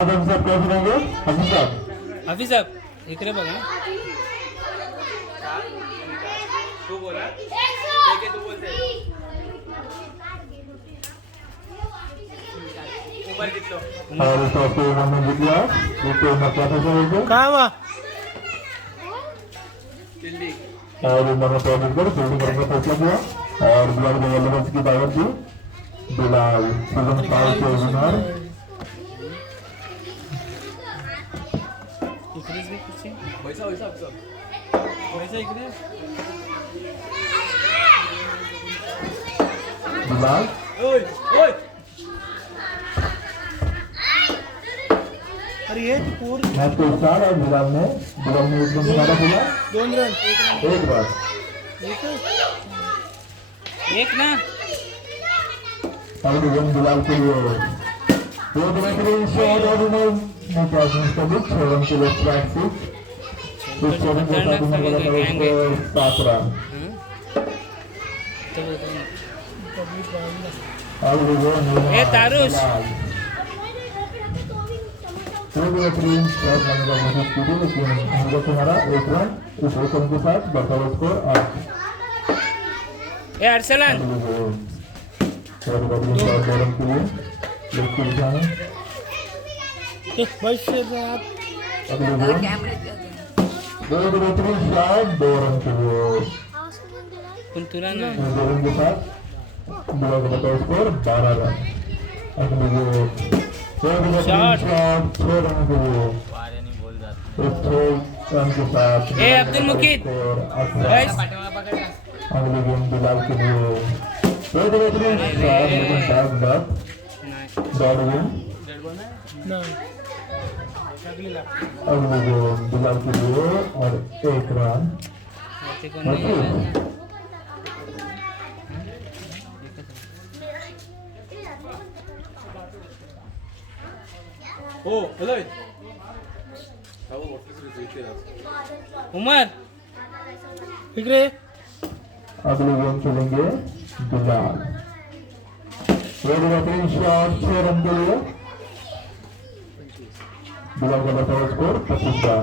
साहब क्या सुनाएंगे? हाफिज साहब इकडे बघा ना. तू बोला ठीक आहे तू बोलते ऊपर कितलो और इस वक्त उन्होंने लिख लिया इसको मतलब बोलते काय वा दिल्ली और उन्होंने प्रॉमिस कर फील्डिंग करने का फैसला किया और बिलाल बल्लेबाज की दावत दी. बिलाल सीजन 5 के विनर. इकडेच घे खुर्ची. वैसा वैसा आपका व्हायचं इकडे. बिलाल ओय ओय अरे ये ती पोर मैच को स्टार्ट और बिलाल ने एक रन मारा बोला 2 रन एक बार एक ना. अगली गेम बिलाल के लिए दो बेहतरीन शॉट और उन्होंने कैच मिस कर दी 6 रन के लिए स्ट्राइक 6 इस शॉट के साथ उन्होंने लगाया स्कोर 7 रन. अगली गेम ए तारुष दो बेहतरीन शॉट मारने का कोशिश की थी लेकिन उनको तुम्हारा 1 रन इस 1 रन के साथ बर्ताव स्कोर 8. ए अर्सलन और बेहतरीन शॉट 2 रन के लिए लेफ्ट दिशा में. बस आप अगली गेम दो बेहतरीन शॉट 2 रन के लिए पण तुला ना 2 रन के साथ बिलाल का बर्ताव स्कोर 12 रन. अगली गेम दो बेहतरीन शॉट 6 रन के लिए वारे नहीं बोल जाते एक 6 रन के साथ ए अब्दुल मुकीद स्कोर 8 रन. बस पाठीमागे पकड अगली गेम बिलाल के लिए दो बेहतरीन शॉट लेकिन बैक बैक नाही डॉट गेम. डेड बॉल है नाही अगली गेम बिलाल के लिए और 1 रन. ते कोण नाही. हो हेलो हाऊ ऑफिस रे इथे उमर इकडे. अगली गेम खेलेंगे बिलाल. दो बेहतरीन शॉट 6 रन के लिए बिलाल का बचाव स्कोर 25 रन.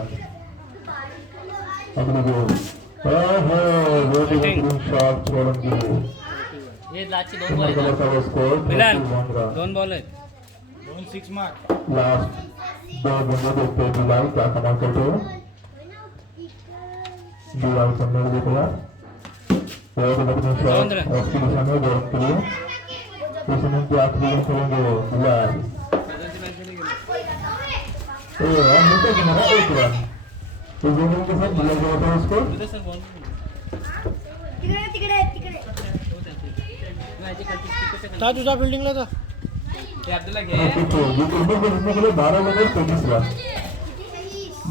अगली गेम दो बेहतरीन शॉट 6 रन के लिए ये लाची दोन उमर का बचाव स्कोर बिलाल 21 रन. 2 बॉल आहेत. 6 मार लास्ट 2 गेंदे देखते हैं बिलाल क्या कमाल करते हो. बिलाल सामने देख रहा और बेहतरीन शॉट उसकी दिशा में 2 रन के लिए. इस इनिंग की आखिरी गेम खेलेंगे बिलाल. हम मिलते हैं हमारा 1 रन. इस इनिंग के साथ बिलाल का बचाव स्कोर उद्या सर बॉल ता तुझा बिल्डिंगला जा. ये अब्दुल्ला घे ये इनिंग को जीतने के लिए 12 ओवर 33 रन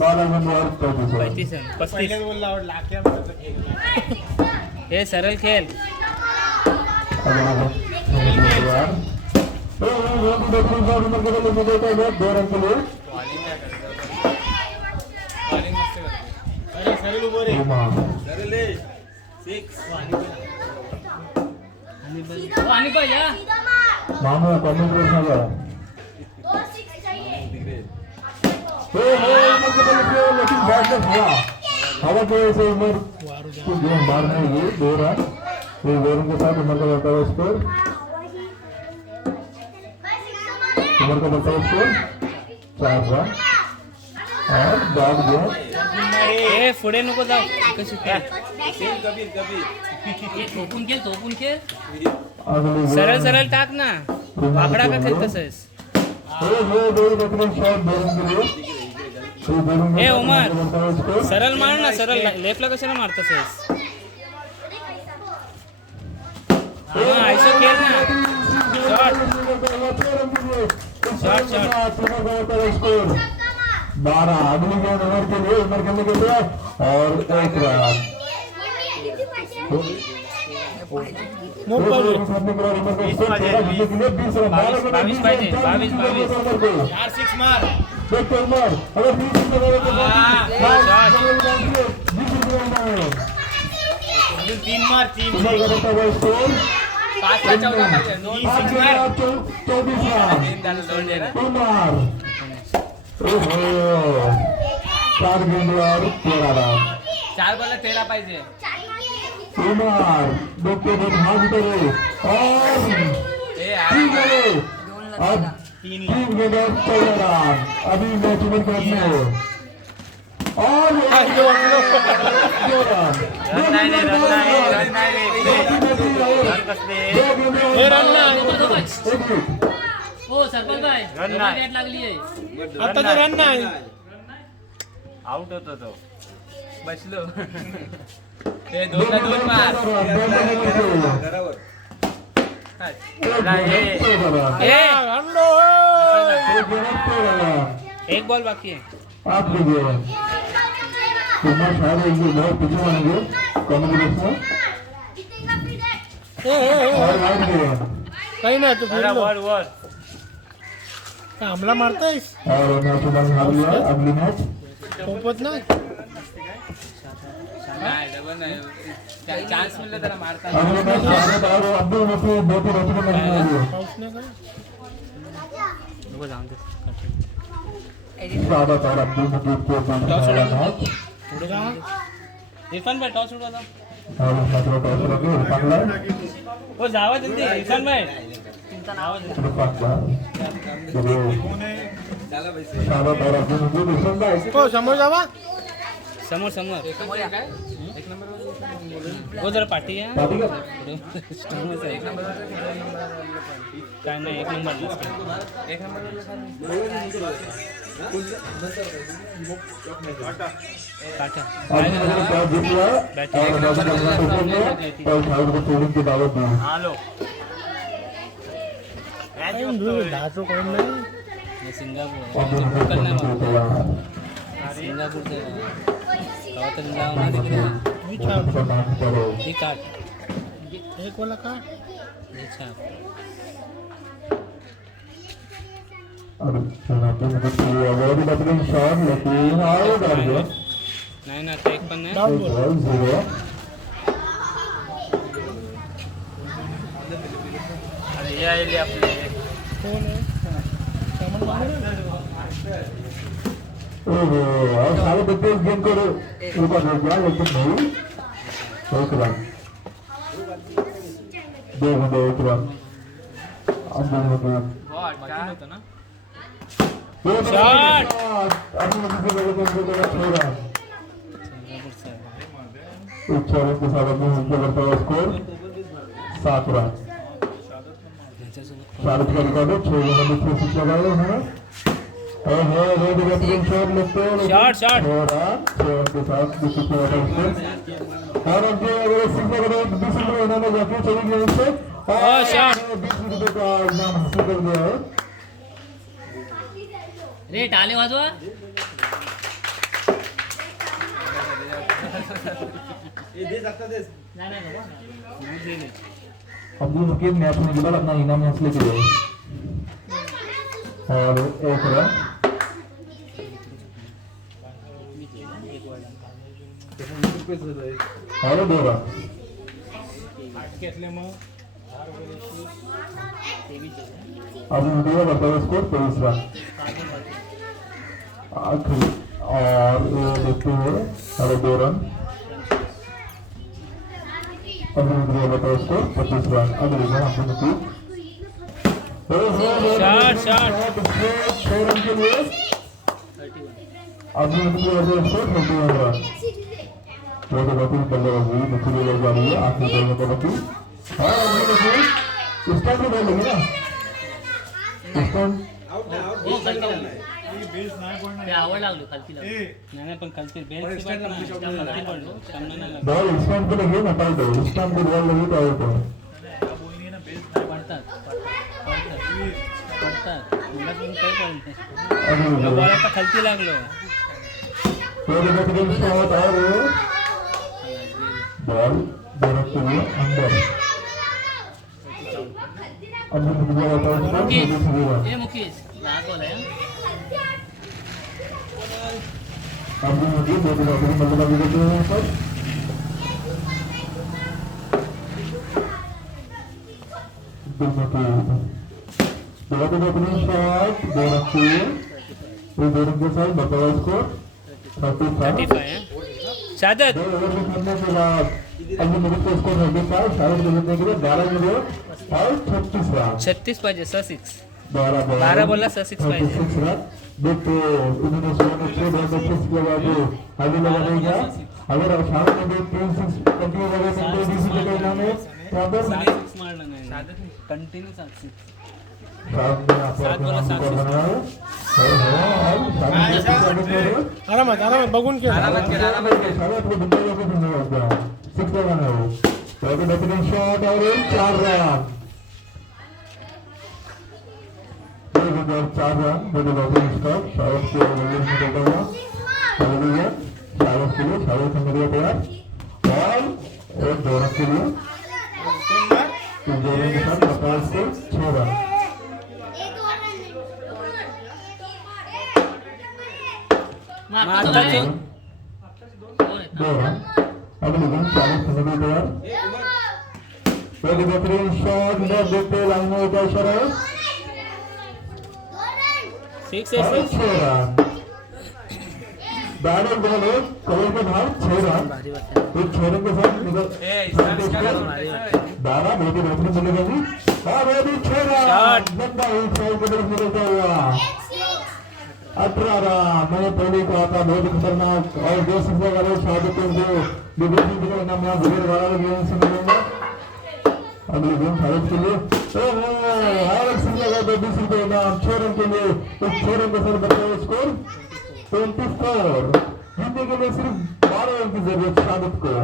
12 रन और 35 रन. 35 रन 35. पहिल्याच बोलला आवडला आख्या हे सरळ खेळ. दो रन के लिए बॉलिंग मस्त करते अरे सरळ उभं रे. अरे ले 6 आणि पाहिजे मामू कमी प्रश्न करा. लेकिन बैट में हवा हवा की वजह से उमर को गेम बाहर नहीं हुई. 2 रन. ये 2 रन के साथ उमर का बचाव स्कोर उमर का बचाव स्कोर 4 रन और डॉट गेम. ए पुढे नको जाऊ. कशी खेळ कबीर थोपून खेळ. अगली सरळ सरळ टाक ना. वाकडा का खेळतोस. दो बेहतरीन शॉट 2 रन के लिए. ए उमर सरळ मार ना. सरळ लेफ्टला कशाला मारतोस. ऐसा खेळ ना. स्कोर 12. अगली गेम उमर के लिए उमर खेलने के लिए और 1 रन. मोठ पाहिजे. 20 पाहिजे. 22. 4 6 मार. देखते उमर अगर 20 अजून 3 मार 3 उमर का बचाव स्कोर 5 ला 14 पाहिजे 2 24 रन. तीन झालं दोन कुमार ओहो 4 गेंदवर 13 रन 4 बॉल 13 पाहिजे. उमर डोके में भाग करे और ठीक है अब 3 गेंदवर 14 रन अभी मैच में करने और हो सरपंच काय बॅट लागली आहे. आता तर रन नाही. आउट होतो तो. बसलो. हे 2 मार. एक बॉल बाकी है. आप लीजिए तुम्हारा शायद ये बहुत पीछे मानेंगे कॉम्बिनेशन में और आउट गए काही नाही तू फिरलो. वर हमला मारतायस और मैच बंद हार लिया अगली मैच पोपत नाही. चान्स मिळलं त्याला मारता. अगली मैच भारत और अब्दुल मतीन दो रन में नहीं पाऊस नाही काय. ज्यादा और अब्दुल मतीन को मैच पुढे जा. इरफान भाई टॉस उडवा. और मतलब टॉस लगे पकड़ा हो जावा जल्दी इरफान भाई. पकड़ा ज्यादा और अब्दुल मतीन संभाल हो समोर जावा. समोर समोर. हो जरा पाठी आहे. पार्टी का काय नाही 1 नंबर काटा. आज मैंने टॉस जीत लिया और मैच और साउथ को ट्रेनिंग की दावत दी हॅलो. धाचो कोण नाही. हे सिंगापूर अब्दुल लोकल नाही मतीन बाबा. तैयार सिंगापूरचं गावात लावून ना तिकडे. विचार नाम करो ही काट. एक वाला का. ही छाप. अब अब्दुल मतीन अवॉर्ड बदलिंग शॉट लेकिन आउट आ गया नाही ना ते एक पण नाही. डाऊन बोल. बॉल 0 हे आले आपले. कोण आहे. सामान मागं. ओहो और सारे बच्चे इस गेम को ऊपर हो गया लेकिन नहीं एक रन 2 गेंदे 1 रन अब्दुल मतीन बाकी नव्हतं ना. शॉट अब्दुल मतीन से लगे तो 6 रन सिंगापूरचं आहे. एक 6 रन के साथ अब्दुल मतीन करता है स्कोर 7 रन त्यांच्यासोबत शाहरुख का रिकॉर्ड 6 गेंदों में 6 लगाए उन्होंने ओहो रेड बैटिंग शॉट लेते हैं शॉट 6 रन के साथ विकेट पर स्कोर और अब जो अगर सिंगल अगर दूसरे में उन्होंने जाके चली गई उससे और शॉट 20 विकेट का इनाम हासिल कर लिया है रे टाले वाजवा. नाही नाही बाबा. अब्दुल मतीन मैच में केवल अपना इनाम हासिल किया और 1 रन और 2 रन अब्दुल मतीन का करता है स्कोर 23 रन आखिरी और ये देखते हुए और 2 रन अब्दुल मतीन का करता है स्कोर 25 रन अगली run Abdul Mateen shot 6 run के लिए अब्दुल मतीन का करता है स्कोर 31 रन तो बैटिंग बल्लेबाजी निखिल ले जा रही है आखिरी बॉल में बल्लेबाजी और अब्दुल मतीन स्टंप पे बॉल लगी ना स्टंप हो खालती लागली. ते आवड लागलो खालती लागलो. नाही नाही पण खालची बेल्ट खालती पडलो. सामना नाही लागला. बॉल स्टंप पे लगी ना टाइट है स्टंप पे बॉल लगी तो आउट है पडतात पडतात. मला पण काही कळलं नाही. अगली बॉल आता खालती लागलो. तो बैटिंग शॉट और बॉल बैट के लिए अंदर अब्दुल मतीन का करता है स्कोर 23 रन ए मुकेश लास्ट बॉल आहे. अब्दुल मतीन दो बल्लेबाजी करते हैं यहाँ पर अब्दुल मतीन दो शॉट 2 रन ये दोनों के साथ बताओ इसको 35 35 है शादत 2 ओवर में करने के बाद अभी मेरे को स्कोर 35 शायद मिलने के लिए 12 मिले और 36 रन 36 पाहिजे 6 12 बोला 6 पाहिजे 36 रन देखो इन्होंने सोने से बहुत अच्छे से लगा दो आगे लगा देगा अगर आप सामने में 3 6 कंटिन्यू लगा सकते डीसी के नाम है यहां पर कंटिन्यू 7 सामने आप बोला, 7 बनाओ आरामात बघून खेळ सारे आपको बंदे को सुनने होता है 6 लगाना है वो तो बेहतरीन शॉट और 4 रन 4 रन बड़े बेहतरीन स्टॉप शायद के ओवर में डाला हुआ हालेलुया शायद के लिए शायद से मेरे तैयार और एक दो रन के लिए तो दो रन के साथ 50 से 6 रन आताचे 2 रन अगली गेम 40 से मेरे तैयार एक बेहतरीन शॉट ने देते लाइन में का इशारा है 6 और 6 रन बैटर बॉल है कवर के बाहर 6 रन एक 6 रन के साथ निकल 12 बहुत ही बेहतरीन मिलेगा जी और वो भी 6 रन लंबा एक साइड की तरफ निकलता हुआ 18 रन मैंने पहले कहा था बहुत खतरनाक और 2 सिक्स वाले शॉट को जो विदेशी के इनाम यहाँ जुबेर वाला गेम से मिलेगा अगले गेम शायद के लिए और सिंह लगा 20 रुपए इनाम 6 रन के लिए इस 6 रन के साथ बचा स्कोर 24 जीतने के लिए सिर्फ 12 रन की जरूरत शाहिद को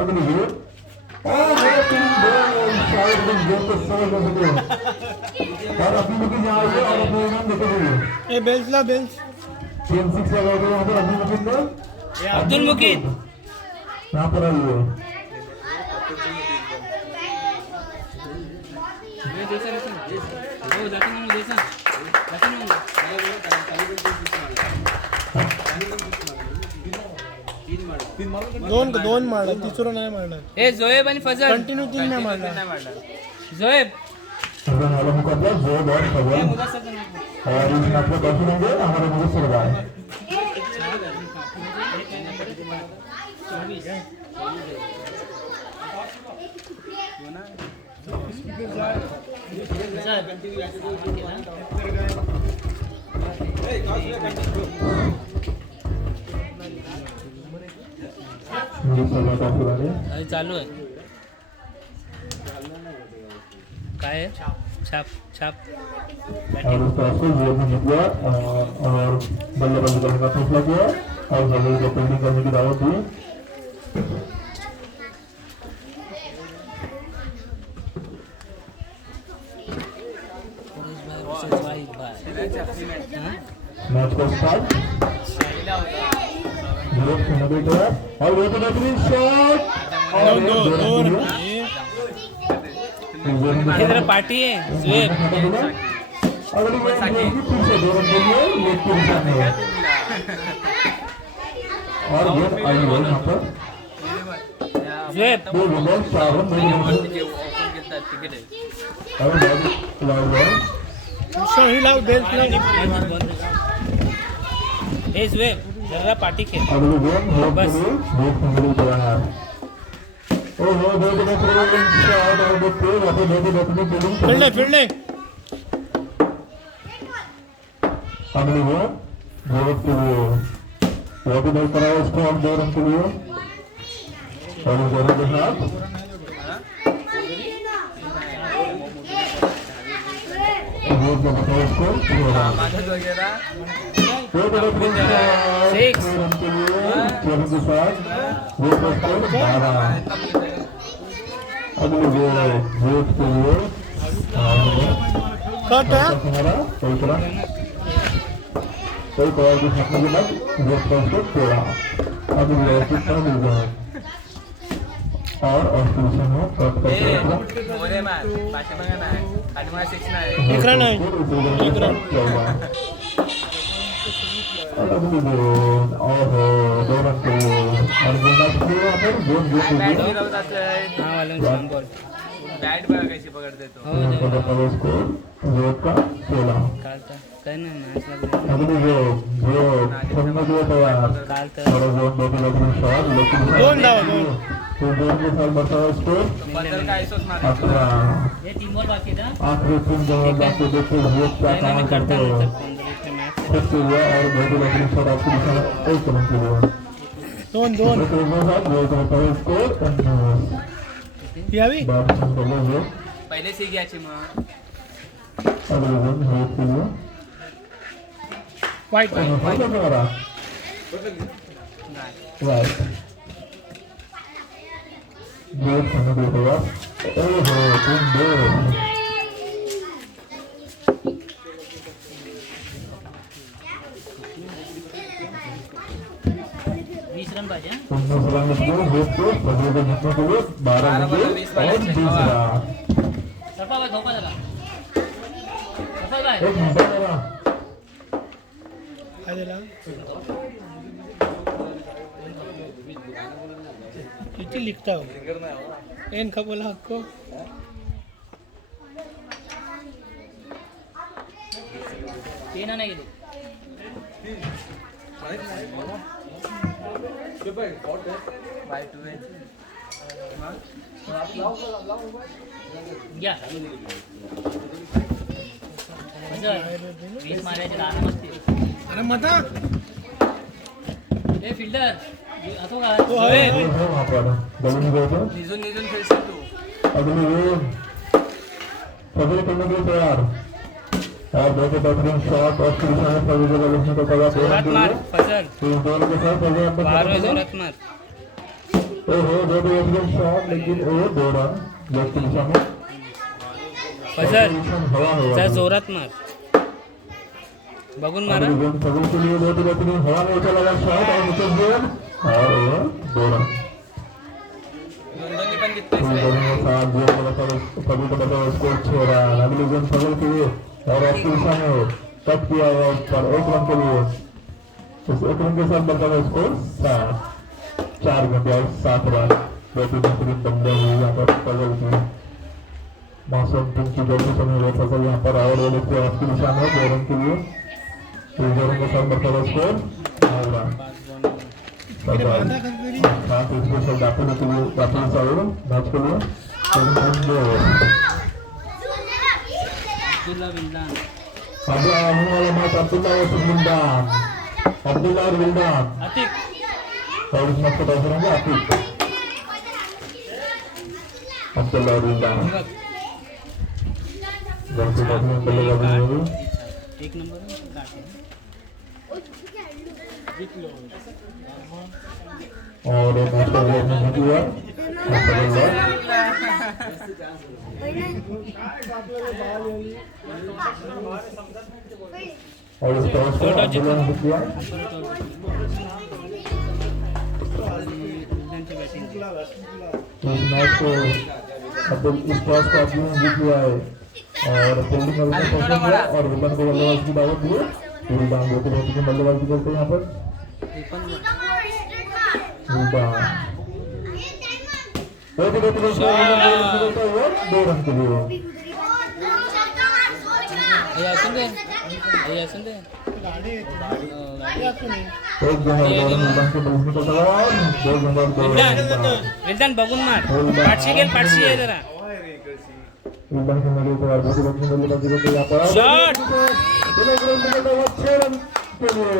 अगली गेम और शायद गेम को समझ न सके और अपनी मुझे यहाँ आइए और अपने इनाम देखे ए बेल्सला बेल्स 6 लगा दो यहाँ पर अब्दुल मुकीद ने अब्दुल मुकीद यहाँ पर आइए दोन मारला तिसरं नाही मारणार ए जोएब आणि फजल कंटिन्यू 3 नाही मारणार जोएब सर्वन वाला मुकाबला जोएब और फजल और इस मैच में बाकी रहेंगे हमारे मुझे सरदार अरे चालू आहे काय आहे छाप छाप और उस तरह से जोएब ने निकला और बल्लेबाजी करने का फैसला किया और फजल को फील्डिंग करने की दावत दी मैच का स्टार्ट जोएब से नबे तैयार और वो तो बेहतरीन शॉट और दोन हे जरा पार्टी आहे जोएब अगली गेम देखिए पीछे दो रन के लिए लेग के निशान है और गेम आई है यहाँ पर जोएब 2 बॉल 4 रन मेरी और बहुत लाइव है सही लाव बेल्सला ए जोएब जरा पार्टी खेळ अगली गेम हो के लिए बहुत मिली तैयार ओ हो बहुत बेहतरीन शॉट और देखते हैं यहाँ पे बहुत बेहतरीन फील्डिंग फिरले अगली गेम जोएब के लिए वो भी नहीं करा उसको हम 2 रन के लिए और इस दोनों के साथ वो जो बताओ उसको 6 रन वो तो बेहतरीन शॉट 6 रन के लिए 6 के साथ वो तो स्कोर 12 अगली गेम जोएब के लिए कट हमारा कोई तरह कोई कॉल की घटना के बाद जोएब का स्कोर 13 अगली गेम कितना मिल गया और ऑस्ट्रेलिया में फर्स्ट करके मोरे मार पाठीमागे नाही पाठीमागे 6 नाही एक रन आहे एक रन और अगली गेम और 2 रन के लिए और गेंद पे यहाँ पर गेम बॅट जीत गिरवतात हा वाले छान बॉल बॅट बघा कशी पकडते तो हो स्कोर जोएब का 16 काढता काय ना मॅच लागले अगली जो छन्न दिया तयार काल तर और जो दोन लगी शॉट लेकिन दोन धावा, दोन. तो दोन के साथ बताओ स्कोर बदल का आयसोच मारा 18 हे 3 बॉल बाकी आहेत हा. आखिरी तीन जवाब आपको देखते हुए क्या काय ना मी काम करता करते हो नंतर 15 मॅच सबसे हुआ और बहुत लगी शॉट आपकी दिशा में एक रन के लिए दोन दोन एक रन के साथ जो बताओ स्कोर कंटिन्यू यावी बात संभव है पहिले सी घ्यायची मग अगले रन है के लिए वाईट फाइनल हमारा राइट बहुत समय देगा ओहो तुम दो 20 रन पाहिजे हा. तुमने सलाम को वेट को बदले को जीतने के लिए 12 रन और दूसरा सरपा बाय धोका झाला सरपा बाय एक मिनट मेरा काय दिला किती लिखता हो एन का बोला आपको तीन नाही गेले घ्या वीस मारायचे 10 मस्ती अरे मता हे फिल्डर असो का तो हवे वहाँ पर बलून गए थे निजून निजून खेळशील तू अगली गेम फजल करने के लिए तैयार और दो के बेहतरीन शॉट और फिर से फजल के बलून को तैयार जोरात मार फजल तो दोनों के साथ फजल अंदर 12 जोरात मार ओहो दो बेहतरीन शॉट लेकिन वो 2 रन लेफ्ट की दिशा में फजल हवा हुआ जरा जोरात मार बघून मारा अगली गेम फजल के लिए दो बेहतरीन हवा में चला गया शॉट और नीचे गेम और वो 2 रन दोन्ही पण जिततेच तो रे दोनों के साथ गेम को बताओ फजल को बताओ स्कोर 6 रन अगली गेम फजल के लिए और आपकी दिशा में कट किया हुआ पर 1 रन के लिए उस 1 रन के साथ बताओ स्कोर 7 4 घंटे और 7 रन बेहतरीन बंदे हुए यहाँ पर फजल की मौसम टीम की जल्दी समय हुआ फसल यहाँ पर और वो लोग आपकी दिशा में 2 रन के लिए 2 रन के साथ बताओ स्कोर 9 रन बांधा कधी साथ स्पेशल दाखवने के लिए दाखवने चालू मैच के लिए अब्दुल्ला विल्दान आगे आने वाला मैच अब्दुल्ला वर्सेस विल्डान अब्दुल्ला और विल्डान अतिक और इस मैच को टॉस करेंगे आतिक अब्दुल्ला और विल्डान जल्दी बैटिंग बल्लेबाजी होगी एक नंबर काटे और मैच का विकेट नहीं हुआ और इस टॉस को अब्दुल्ला ने किया इस मैच को इस टॉस को अब्दुल्ला ने जीत लिया है और फील्डिंग का विकेट पसंद है और विलन को बल्लेबाजी की दावत दी है विल्डान जो कि बेहतरीन बल्लेबाजी करते हैं यहाँ पर विल्डान बहुत ही बेहतरीन शॉट 2 रन के लिए हे असून दे हे असून दे गाडी एक जण विल्डान के बल्लेबाजी करता है और 2 जण विल्दान बघून मार पाठशी ये जरा विल्डान के मेरे ऊपर बहुत ही बेहतरीन बल्लेबाजी करते हैं यहाँ पर शॉट 6 रन के लिए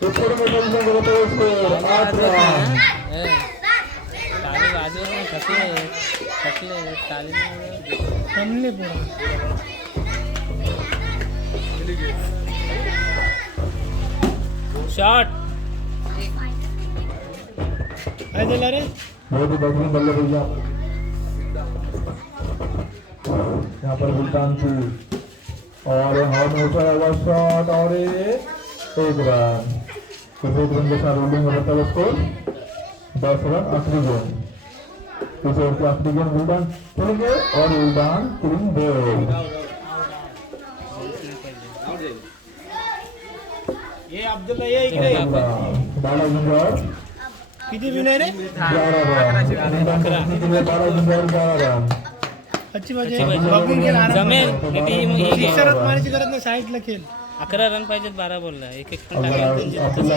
तो छोटे में बल्लेबाजी करते हैं स्कोर 8 रन टाळी वाजवून थकले टाळी थांबले पुरा शॉट काय दिला रे बहुत ही बेहतरीन बल्लेबाजी यहाँ पर विल्डान की और हाथ में उठा हुआ शॉट और एक रन तो 1 रन के साथ रोलिंग हो जाता है स्कोर 10 रन आखिरी गेम इस ओवर की आखिरी गेम विल्डान खेलेंगे और विल्डान किलिंग गोल ये अब्दुल्ला ये इकडे 12 गुंजार किती विनय रे 11 रन विल्डान के लिए 12 गुंजार 11 रन अच्छी बाजी अच्छी बाजी. बघून खेळ आराम. जमेल नाही ती मग easy आहे. शरद मारायची गरज नाही, साईडला खेळ. 11 रन पाहिजेत 12 बॉलला एक एक रन अब्दुल्ला टाकायला अब्दुल्ला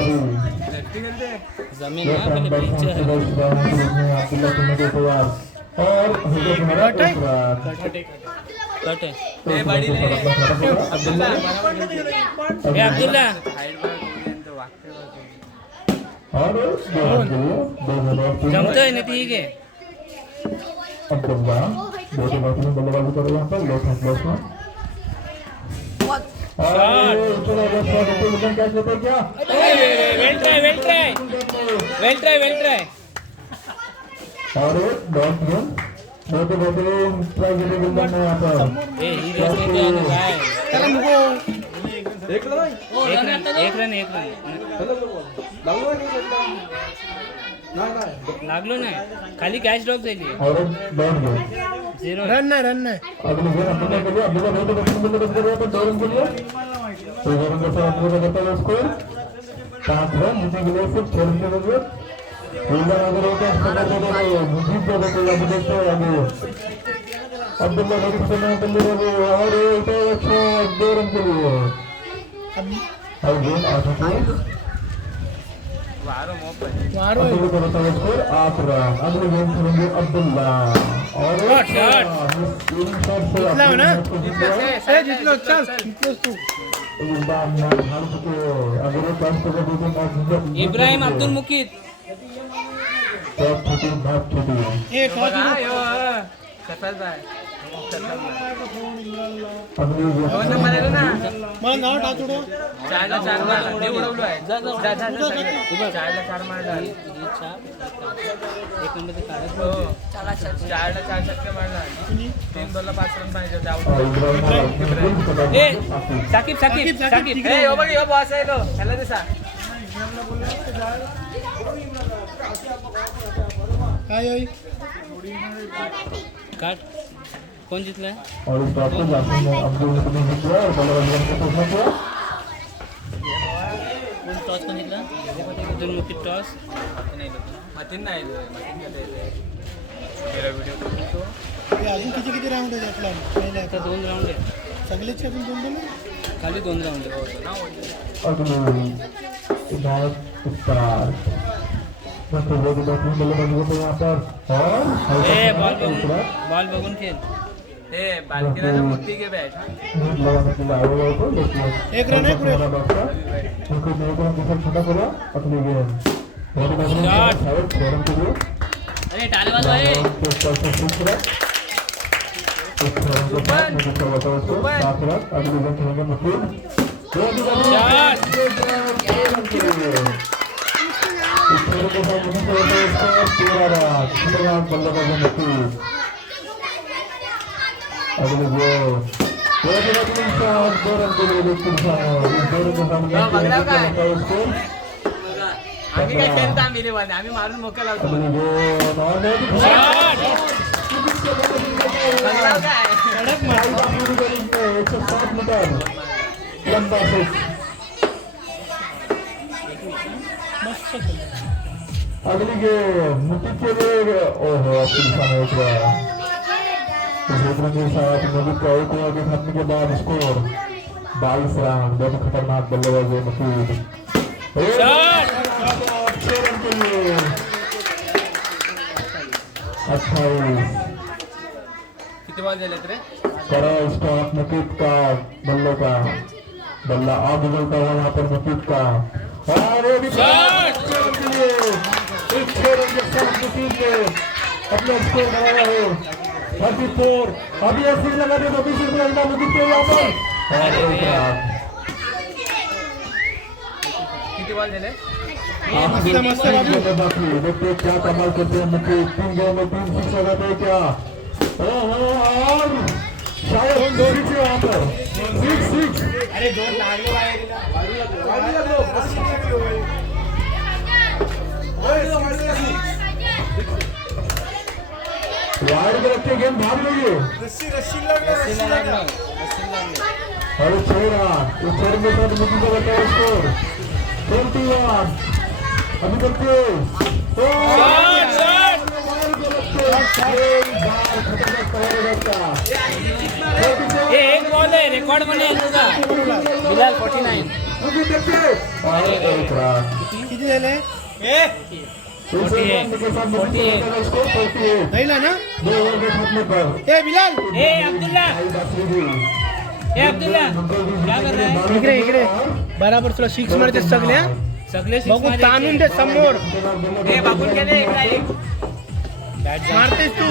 जमेल ना पहिले पिच अब्दुल्ला तुम्हें को तैयार और हुजूर तुम्हारा कट है? एक रन कट आहे ए बडी ले अब्दुल्ला ए अब्दुल्ला और दो रन के लिए 2 जमतंय ना ठीक आहे अब्दुल्ला दो बॉल में बल्लेबाजी कर रहे हैं पर लेफ्ट हैंड बॉल में और चलो बस शॉट कैच लेते हैं क्या well try well try well try well try और डॉट रन मोटे मोटे ट्राई करने के लिए यहाँ पर ए ही रेस नाही तर आणि काय त्याला नको. एक लो एक रन लागलो नाही खाली कॅच ड्रॉप झाली और डॉट गए 0 रन नाही. अगले गेम अब्दुल्ला के लिए अब्दुल्ला बहुत बच्चे बल्लेबाजी कर रहे हैं पर 2 रन के लिए तो 2 रन के साथ पूरा करता है स्कोर 5 रन जीतने के लिए सिर्फ 6 रन की जरूरत अगर होता है तो जीत जाता तो अभी देखते हैं आगे अब्दुल्ला बहुत समय बल्लेबाजी और एक अच्छा 2 रन के लिए और गेम आउट है मारो. अब्दुल्ला का बताया स्कोर 8 रन अगले गेम खेलेंगे अब्दुल्ला और जितला हो ना? ए, जितलो चल, जितलोस तू. इब्राहिम अब्दुल मुकीद ए, टॉस नको. कसाच आहे दोन नंबर आहे ना मला नाव टाकतो. 4ला 4 मारला ते उडवलो आहे जा सगळे 4ला 4 मारला एक नंबर ते काढत हो 4ला 4 छक्के मारला 3 बॉलला 5 रन पाहिजे होते आउट ए साकिब साकिब साकिब ए यो बघ यो बॉस आहे लो ह्याला दिसा काय होई? काट कोण जितलाय और इस बात को जाते हैं अब्दुल ने जीत लिया और बल्लेबाजी को सोचना पड़ा कोण टॉस कोण जितला अब्दुल मुकीद टॉस मतीन नाही मेरा व्हिडिओ करतो ते अजून किती राऊंड आहे आपला पहिला आता 2 राऊंड आहे सगळेच अजून 2 खाली 2 राऊंड आहे अगले नॉट स्टार तो वो बैटिंग बल्लेबाजी को यहाँ पर और ए बॉल बघून खेळ ए बालकीला मोठी घे बॅट नीट लगाने के लिए आया हुआ तो लेकिन एक रन है पूरे. उनको एक रन के साथ छोटा करा अपनी गेम बहुत अच्छा रन के लिए अरे टाले वाला है अगले गेम खेलेंगे मुफीद बल्लेबाजी मुफीद अगले गेम 2 रन के लिए लेकिन 2 रन के सामने स्कोर आम्ही काय खेळता आम्ही लेवाने आम्ही मारून मोकळा लावतो अगले गेम बंगला काय कडक मार. 107 मीटर लंबा सिक्स मस्त खेळ. अगली गेम मुफीद के लिए ओहो अपनी सामने एक रन क्षेत्र के साथ मुफीद का एक ओवर के खत्म के बाद स्कोर 22 रन बहुत खतरनाक बल्लेबाजी मुफीद 6 रन के लिए 28 किती बॉल झालेत रे करा स्टॉप मुफीद का बल्ले का बल्ला आप बदलता हुआ यहाँ पर मुफीद का और ये भी 6 रन के लिए 6 रन के साथ मुफीद ने अपना स्कोर बनाया है 34 अभी ऐसे लगा दे 22 रन लगना मुफीद के यहाँ पर और एक रन किती बॉल झाले मस्त मस्त बाकी देखते क्या कमाल करते हैं मुफीद 3 गेम में 3 सिक्स लगाते हैं क्या और शायद 2 सिक्स यहाँ पर 6 अरे 2 लागले वाइड में रखते गेम भाग लेंगे अरे 6 रन इस 6 रन के साथ मुफीद का बताया स्कोर 21 अभी करते ए एक बॉल आहे रेकॉर्ड बनेल तुझा बिलाल 49 किती झाले 48 राहिला ना ए बिलाल ए अब्दुल्ला क्या कर रहा है इकडे इकडे बराबर तुला 6 मारते सगळ्या सगळे six बघू मारायचे. ताणून दे समोर ए बाबून गेले इकडे मारतेस तू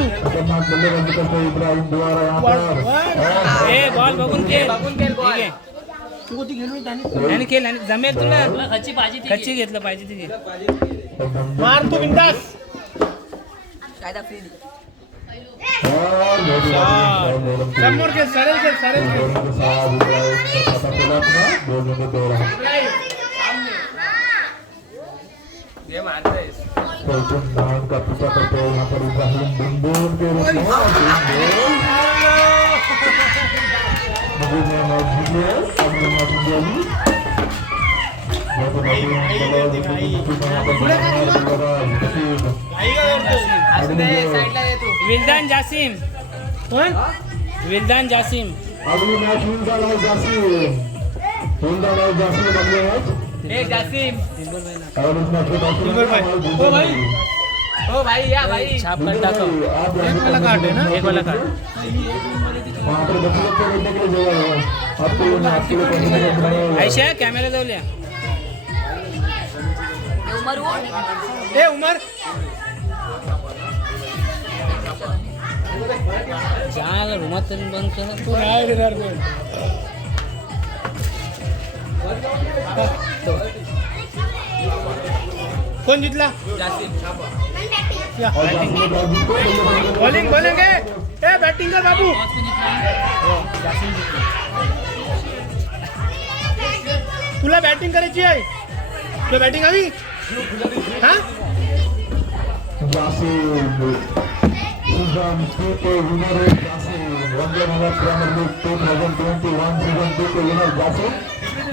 ए बॉल बघून खेळ बघून खेळ बॉल. ठीक आहे. तू कोणती घेऊन त्याने आणि खेळ आणि जमेल तुला तुला खच्ची पाहिजे ती खच्ची घेतलं पाहिजे तिथे मार तू बिंदास समोर खेळ सरेल खेळ ये मारतेस का पीछा करते हैं यहाँ पर इब्राहिम बुनबुन के रूप में मुझे मैच जीते अगले मैच इंडिया असू दे साईडला ये तू विल्दान जासिम विल्दान जासिम अगली मैच विल्दान जासिम अगले मैच ए जासिम और इस मैच ओ भाई ओ भाई या भाई छाप कर टाको एक वाला कार्ड है ना एक वाला कार्ड वहाँ पर बच्चे लोग को बैठने के लिए जगह है आपको ये मैच के लिए पढ़ने के लिए आयशा कॅमेरा लावल्या ए उमर जा रूमात बंद कर तू नाही देणार गोल कोण जितला जासिम या और जासिम ने बॉल जीत को बॉलिंग बॉलिंग ए बॅटिंग कर बाबू तुला बॅटिंग करायची आहे तुला बॅटिंग हवी हा जासिम सीजन 2 के विनर है Jasim one day match premier league 2021 season 2 के विनर जासिम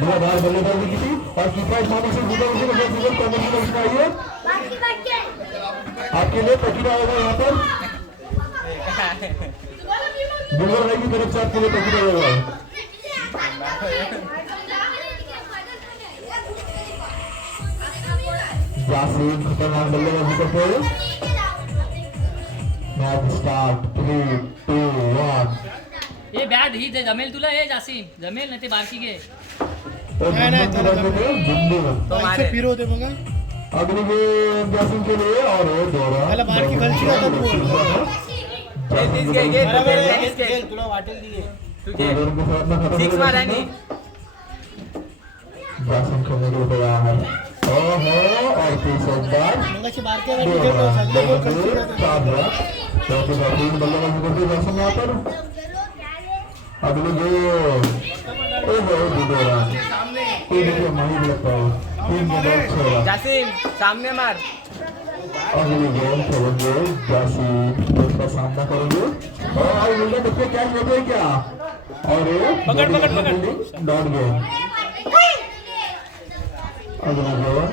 धुआंधार बल्लेबाजी की थी और कीपर मामले से गुजर उसे बस सीजन कमर्शियल उसका ये आपके लिए पकीरा होगा यहाँ पर बुलर भाई की तरफ से आपके लिए पकीरा होगा जासिम खतरनाक बल्लेबाजी करते हुए मैच स्टार्ट 3 2 1 ए बॅट ही ते जमेल तुला ए जासिम जमेल ना ते बारकी घे नाही, तो इथे मारे फिरवते बघा अगली गेम जासिम के लिए और दौरा त्याला बारकी खालची जातात ए तीस घे बरोबर आहे, तीस घे खेळ, तुला वाटेल ती घे. तू घे दोनों के साथ में खत्म सिक्स हो मार गया आणि जासिम खेलने के लिए तैयार है ओहो और फिर से एक बार मगाशी बारक्या बॅटी घेतो सगळे गोल खालची जातात. चौथे बैटिंग बल्लेबाजी करते जासिम यहाँ पर अगली गेम ओहो दौरा ये देखिए माही लगता है 3 बॉल 6 रन जासिम सामने मार अगली गेम खेलेंगे जासिम उसका सामना करेंगे और मुझे बच्चे क्या कहते हैं क्या और ये पकड़। डॉट गेम अगली गेम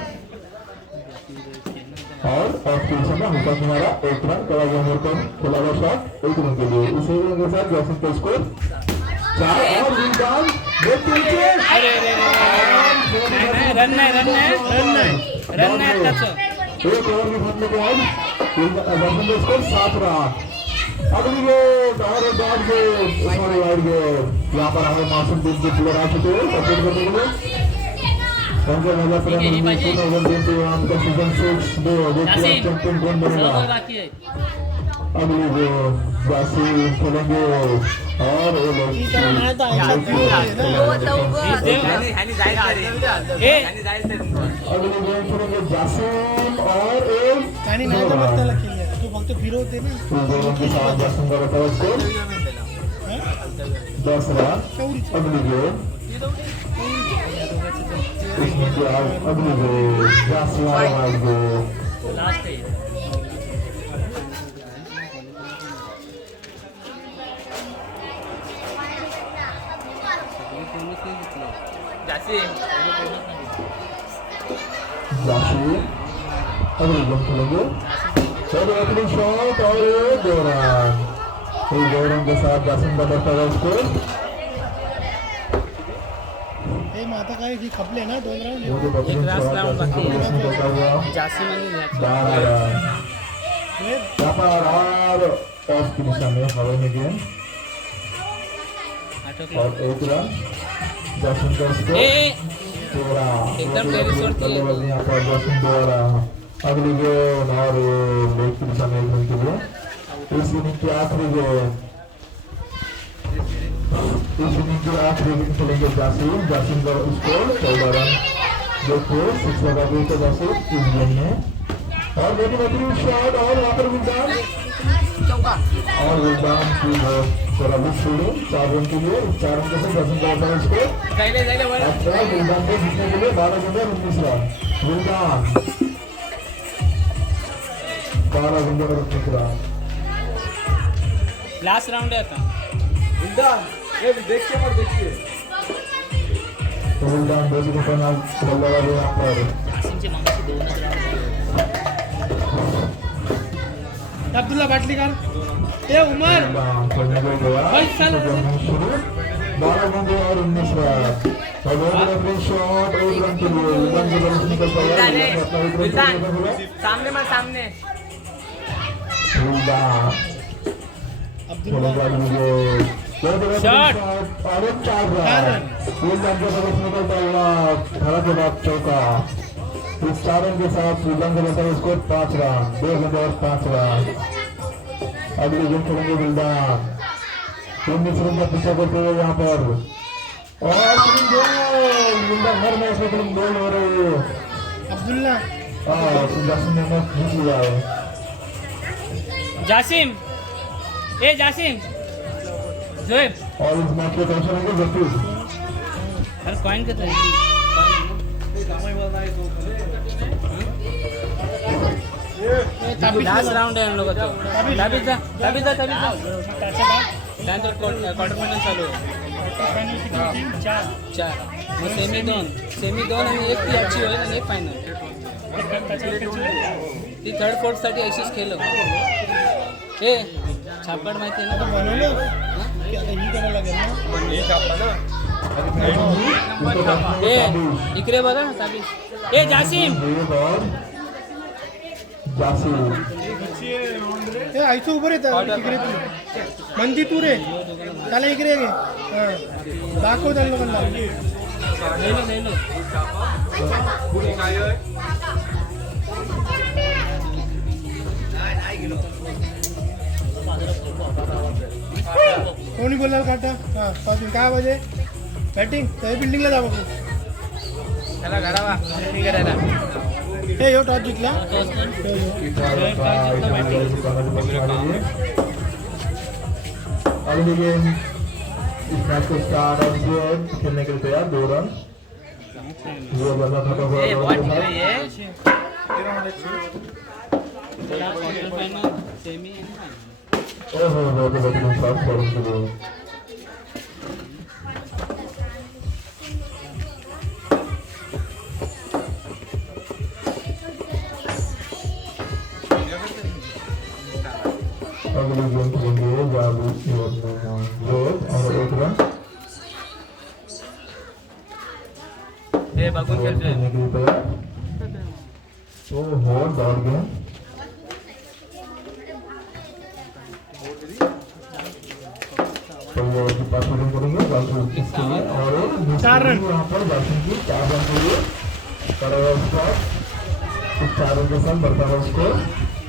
और ऑफ में होता तुम्हारा एक रन करा गया मेरे को खेला गया शॉट एक रन के लिए इसी रन के साथ जासिम का स्कोर 4 और विल्दान अरे रन नाही त्याचं एक ओवर के फंडे के बाद जासिम का स्कोर 7 रन अगली गेम और dot game sorry wide game यहाँ पर हमारे मासूम टीम के प्लेयर आ चुके हैं सपोर्ट करने के लिए उनके नजर पर का सीजन 6 में जासिम चैंपियन कौन सहा बनेगा बॉल बाकी आहे अगली गेम जासिम खेलेंगे और वो लोग ती त्याला नाही तर आयुष्यात फिरवते ना. ह्यानी जायचं रे ए. ह्यानी जायचं रे अगली गेम खेलेंगे जासिम और एक त्याने नाही जमत त्याला खेळले तू फक्त फिरवते ना दोनों के साथ जासिम का बताओ स्कोर 10 रन तेवढीच अगली गेम इसमें क्या अगली गेम जासिम और गेम लास्ट आहे जासिम जासिम अगली गेम खेलेंगे चलो अगली शॉट और 2 रन इस दो रन के साथ जासिम का बढ़ता हुआ स्कोर। हे माता काय ही खपले ना 2 राउंड वो तो एक लास्ट राउंड बाकी है। जासिम करता हुआ जासिम आणि लॅच. 12 रन। यहाँ पर और ऑफ की दिशा में हवा में गेंद आटोपला. और 1 रन जासिम का स्कोर। ए 13 एकदम टेरिस वरती आहे. बल्लेबाजी यहाँ पर जासिम द्वारा अगली गेंद और लेग की दिशा में खेल के लिए इस इनिंग की आखिरी गेंद। इस इनिंग की आखिरी गेंद खेलेंगे जासिम का स्कोर 14 रन जो थे 6 लगा दिए थे जासिम इस गेंद में। और बेहतरीन शॉट और यहाँ पर विल्डान और विल्डान की बराबर फील्डिंग 4 रन के लिए 4 रन के साथ जासिम का बढ़ता हुआ स्कोर। जायले वर. अच्छा विल्डान को जीतने के लिए 12 गेंद और 19 रन। विल्डान 12 गेंद और 19 रन। लास्ट राउंड आहे आता. तो विल्डान 2 विकेट पर बल्लेबाजी यहाँ पर जासिमचे मागचे 2च राउंड. अब्दुल्ला बाटलीकर ए उमर विल्डान खेलने को गया भाई साला शुरू 12 गेंद और 19 रन। और बेहतरीन शॉट 1 रन के लिए विल्डान की तरफ से निकल पाया। विल्डान अपना 1 रन विल्डान. के लिए सामने मार सामने. विल्डान अब्दुल्ला शॉट. और 4 रन विल्डान की तरफ से निकलता हुआ खड़ा के बाद चौका। इस 4 रन के साथ विल्डान का बढ़ता हुआ स्कोर 5 रन 2 गेंद और 5 रन। अगली गेंद खेलेंगे विल्डान 19 रन का पीछा करते हुए यहाँ पर और विल्डान हर मैच में गोल हो रही है। अब्दुल्ला जासिम ने मैच जीत लिया है। जासिम ए जासिम जोएब और इस मैच के टेंशन होंगे जफीर। अरे कॉइन कितना है? लास्ट राउंड आहे हम लोग ताबीजा त्यानंतर क्वार्टर फायनल चालू आहे. 4 मग सेमी 2 आणि 1 ती आजची होईल आणि 1 फायनल. ती 3rd 4th साठी अशीच खेळ. ए छापड माहिती आहे ना? बनवलं की आता ही करायला लागेल ना. हे छापा ना. ए इकडे बघा ताबीज. ए जासिम ए आयचं उभं रे इकडे तू मंदी तू रे त्याला इकडे घे दाखव त्या लोकांना. नेलो कोणी बोलला काटा हां पासून काय वाजे बॅटिंग त्या बिल्डिंगला जा बघू. त्याला घरावा नाही करायला. हे यो टॉस जिंकला. अगली गेंद इस मैच को स्टार और खेलने के लिए तैयार 2 रन। ये बल्ला थका हुआ ए बॉल खेळ ये. क्वार्टर फायनल सेमी ओहो बहुत बेहतरीन शॉट बॉलिंग के लिए। अगली गेंद खेलेंगे जादू और 1 रन। हे बघून खेळतोय. खेलने के लिए तैयार। ओहो डॉट गेंद तो ये पास बॉलिंग करेंगे जादू इसके लिए और 4 रन यहाँ पर जादू की 4 रन के लिए करेगा स्कोर। इस 4 रन के साथ बढ़ता है स्कोर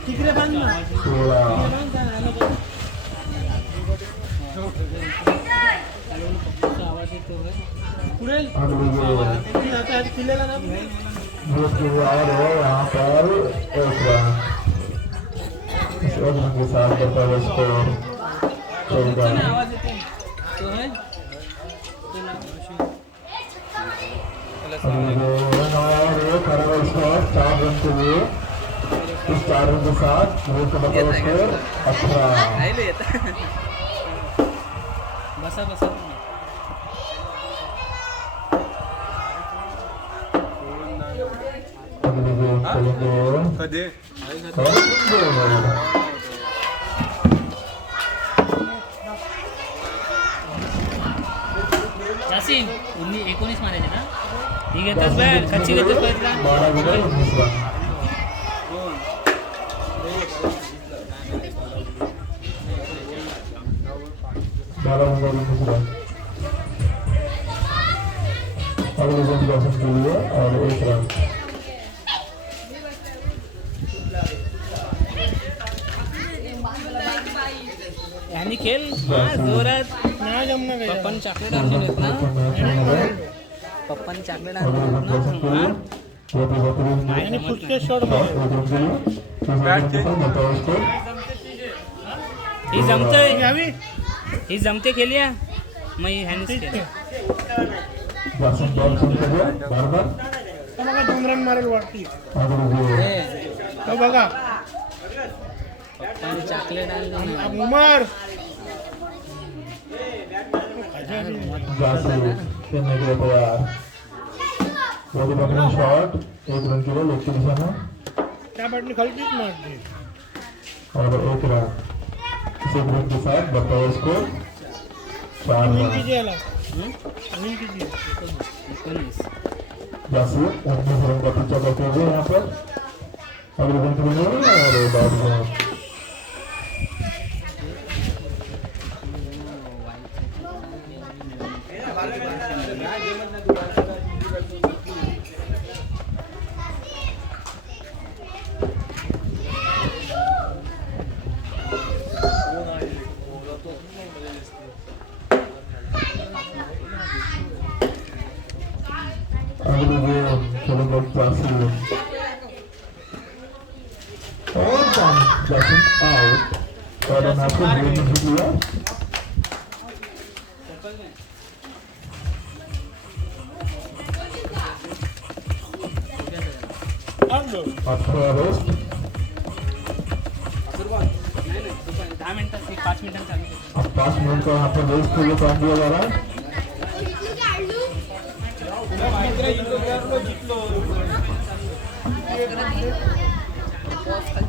तिकडे बांध ना. 16। पुढे अगली गेंद किल्ल्याला ना और है यहाँ पर 1 रन। इस 1 रन के साथ बढ़ता हुआ स्कोर 14। आवाज येते तो है अगली गेंद और ये करेगा स्कोर 4 रन के लिए। इस 4 रन के साथ वो का बढ़ता हुआ स्कोर 18। राहिले येत. बसा अगली गेंद खेलेंगे कधी और मॅचिंग 19 मारायचे ना ही घेतच बॅट कच्ची घेतच पहिला 12 गेले 19 रन. बारह ओवर 19 रन. अगले गेंद बॉसिंग के लिए और 1 रन. यांनी खेळ जोरात नाही जमणार काय. पप्पांनी चॉकलेट आणून येत ना पप्पांनी चॉकलेट आणून बॉसिंग के लिए वो भी बेहतरीन आणि फुटके शॉट शॉट एक रन के लिए. बताओ स्कोर. ही जमतंय घ्यावी ही जमते खेळूया मग ह्यानेच केलं बॉसिंग बॉल चेंज कर दिया बार-बार. तर बघा 2 रन मारेल वाटती अगले गेंद तो बघा पप्पांनी चॉकलेट आणलं अब उमर जासी खेलने के लिए तैयार. वो भी बेहतरीन शॉट 1 रन के लिए लेग की दिशा में त्या बॅटने खालतीच मारते. और 1 रन. इसी रन के साथ बताओ स्कोर 4 विन रन. कीजिए याला विन कीजिए. 19 जासी 19 रन का पीछा करते हुए यहाँ पर अगले गेंद के लिए और बैट बॉल. अगले गेंद खेलेंगे जासी और जासी आउट. और रन आपको गेंद जीत लिया. आणलो. आपका रेस्ट 10 मिनिटात 5 मिनिटांत चालू अब 5 मिनट का यहाँ पर रेस्ट के लिए टाइम दिया जा रहा है.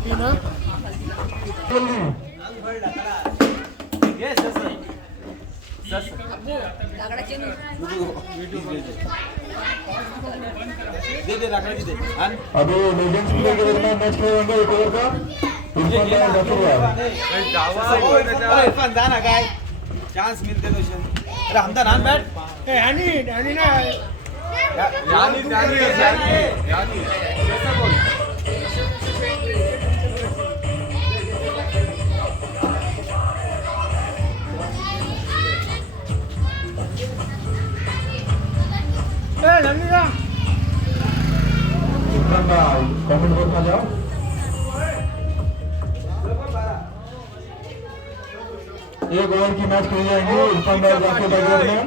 ती ना जल्दी. अभी लेजेंड्स प्ले के दरमियान मैच खेलेंगे 1 ओवर का. इरफान भाई बकरियार. चान्स मिळते तसे अरे आमदा नान बॅट ए आणि आणि ना ए जल्दी जा. इरफान भाई कमेंट बॉक्स में जाओ. एक ओवर की मैच खेली जाएंगे. इरफान भाई जाके बैटर में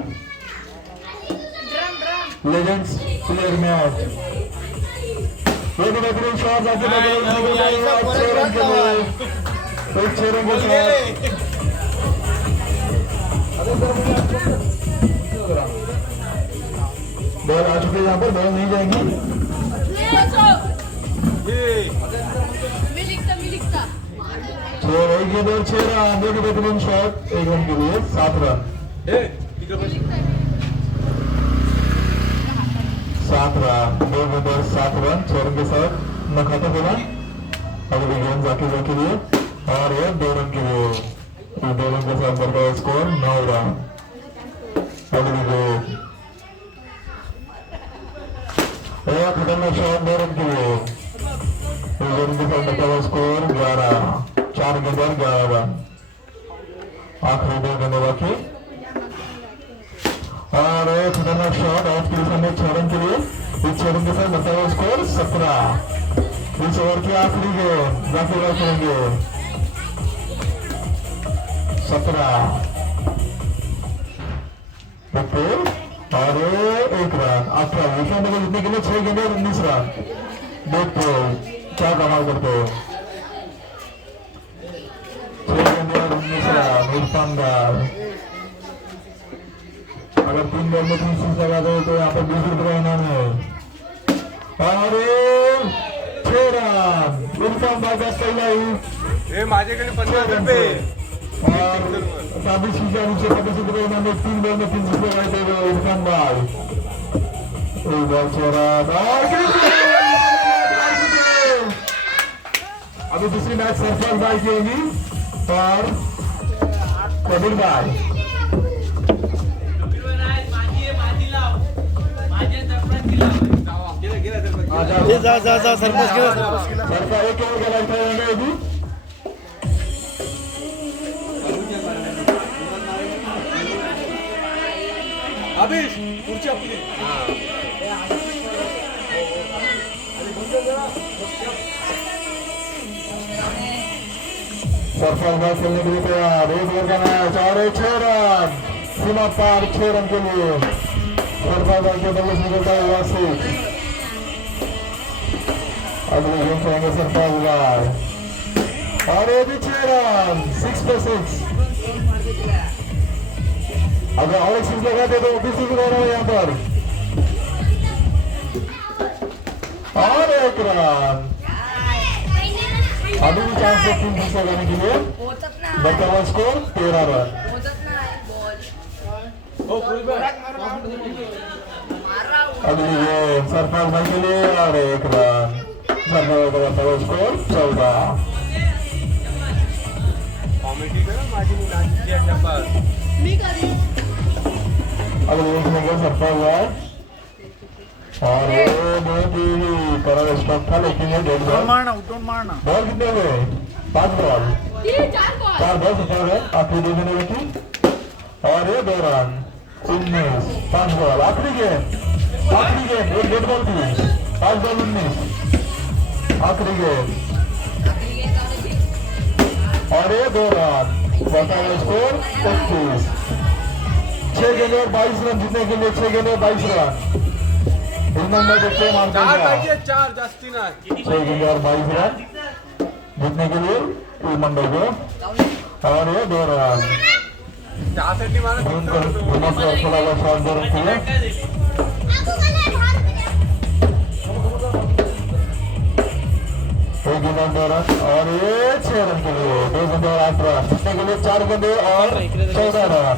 लेजेंड्स प्लेयर मैच. एक बेहतरीन शॉट जाके बैटर में 6 रन के लिए 6 रन के साथ. बॉल आ चुके हैं यहाँ पर. बॉल नहीं जाएगी. छह एक गेंद और 6 रन. एक बेहतरीन शॉट 1 रन के लिए 7 रन. 7 रन 2 गेंद और 7 रन 6 रन के साथ न खाता बोला. अगली गेंद जाके के लिए और ये 2 रन के लिए 2 रन के साथ बढ़ता है स्कोर 9 रन. अगली गेंद और खतरनाक शॉट 2 रन के लिए 2 रन के साथ बढ़ता है स्कोर 11. 4 गेंद और 11 रन. आखिरी 2 गेंद बाकी और खतरनाक शॉट आउट की दिशा में 6 रन के लिए. इस 6 रन के साथ बढ़ता है स्कोर 17. इस ओवर की आखिरी गेंद जाफर भाई करेंगे 17 ओके और 1 रन. 18 विकेट को जीतने के लिए 6 गेंद और 19 रन. देखते हो क्या कमाल करते हो. 6 गेंद और 19 रन. इरफान भाई अगर 3 बॉल में 3 सिक्स लगा दो तो यहाँ पर 20 रुपये इनाम है. और 6 रन. इरफान भाई का पहला ही हे माझ्याकडे 50 रुपये और साबिश की जानिब से पता चल रहा है 3 बॉल में 3 छक्के लगाए थे इरफान भाई। एक बॉल चौरा अभी दूसरी मैच सरफराज भाई की होगी और कबीर भाई। जा सरपंच केला सरकार एक ओवर का लगता है अभी अभिष खुर्ची आपली सरफराज भाई खेलने के लिए तैयार। एक ओवर का मैच और 6 रन सीमा पार 6 रन के लिए सरफराज भाई के बल्ले से निकलता हुआ 6। अगले गेम करेंगे सरफराज भाई और ये भी 6 रन 6 पे 6। अगर और एक 6 लगा दे तो किसी को रहा है यहाँ पर और 1 रन। अभी भी चांस है 3 छक्के लगाने के लिए। वर्तमान स्कोर 13 रन। अगली गेम सरफराज भाई के लिए और 1 रन। सरफराज का वर्तमान स्कोर 14। कॉमेडी करा माझी मुलांची अड्डा पर अगली गेम खेलेंगे सरफराज भाई और ये बहुत ही कड़ा स्ट्रोक था लेकिन ये डेड बॉल मारना बॉल कितने हुए 5 बॉल 4 बॉल सफल है आखिरी 2 दिनों की और ये 2 रन 19 5 बॉल आखिरी गेम एक डेड बॉल थी 5 बॉल 19 आखिरी गेम और ये 2 रन वर्तमान स्कोर 25। 6 गेंदों और 22 रन जीतने के लिए 6 गेंदों और 22 रन नंबर देखते हैं मारते हैं 4 जास्ती नाही 6 गेंदों और 22 रन जीतने के लिए मंडल को और ये 2 रन त्यासाठी मला थोड़ा बहुत शॉट दे रखी है। एक गेंद 2 रन और ये 6 रन के लिए 2 गेंदे और 8 रन जीतने के लिए 4 गेंदे और 14 रन।